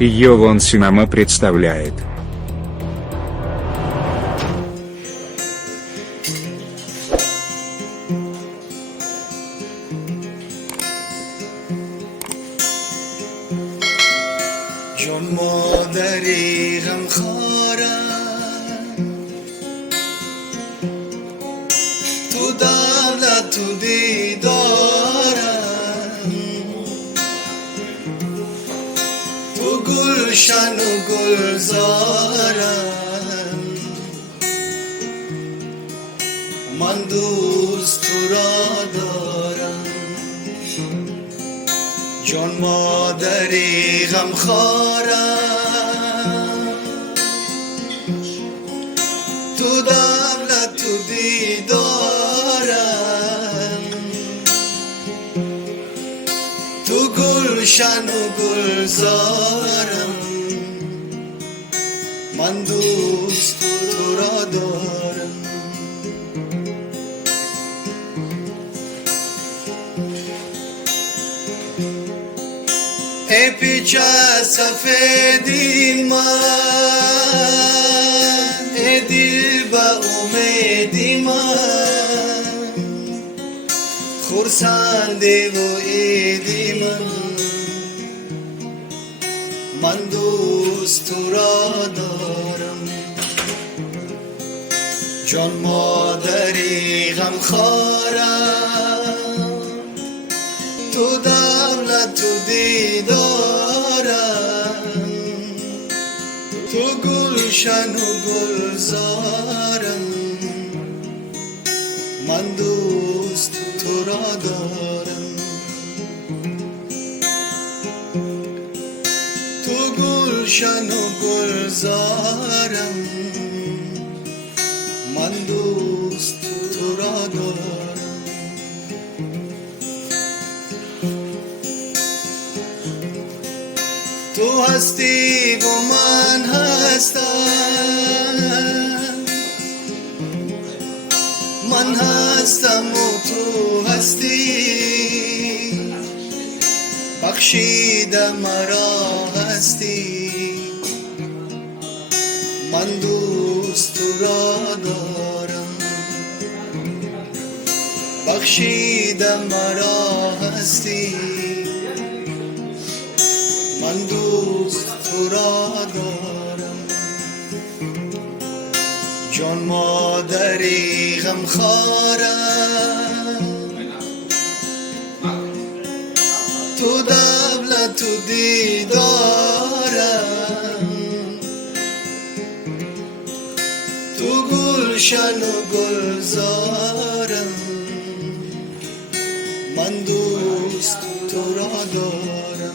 Йовон Синема представляет. جان مادری غمخوارم تو دولت تو دیدارم تو گلشن و گلزارم من دوست تو را دارم جان مادری غمخوارم تو دولت تو دیدارم تو گلشن و گلزارم من دوست تو را دارم ای پیچه سفیدی من ای دل با امیدی من خورسندی و عیدی من دوست تو را دارم جان مادری غمخوارم تو دولت تو دیدارم تو گلشن و گلزارم من دوست تو را دارم تو گلشن و گلزارم من دوست تو را دارم تو هستی و من هستم من هستم و تو هستی بخشیده مرا هستی من دوست تو را دارم بخشیده مرا هستی من دوست تو را دارم جان مادری غمخوارم تو دولت تو دیدارم تو گلشن و گلزارم من دوست تو را دارم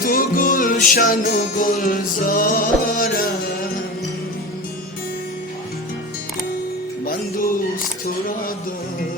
تو گلشن و گلزارم من دوست تو را دارم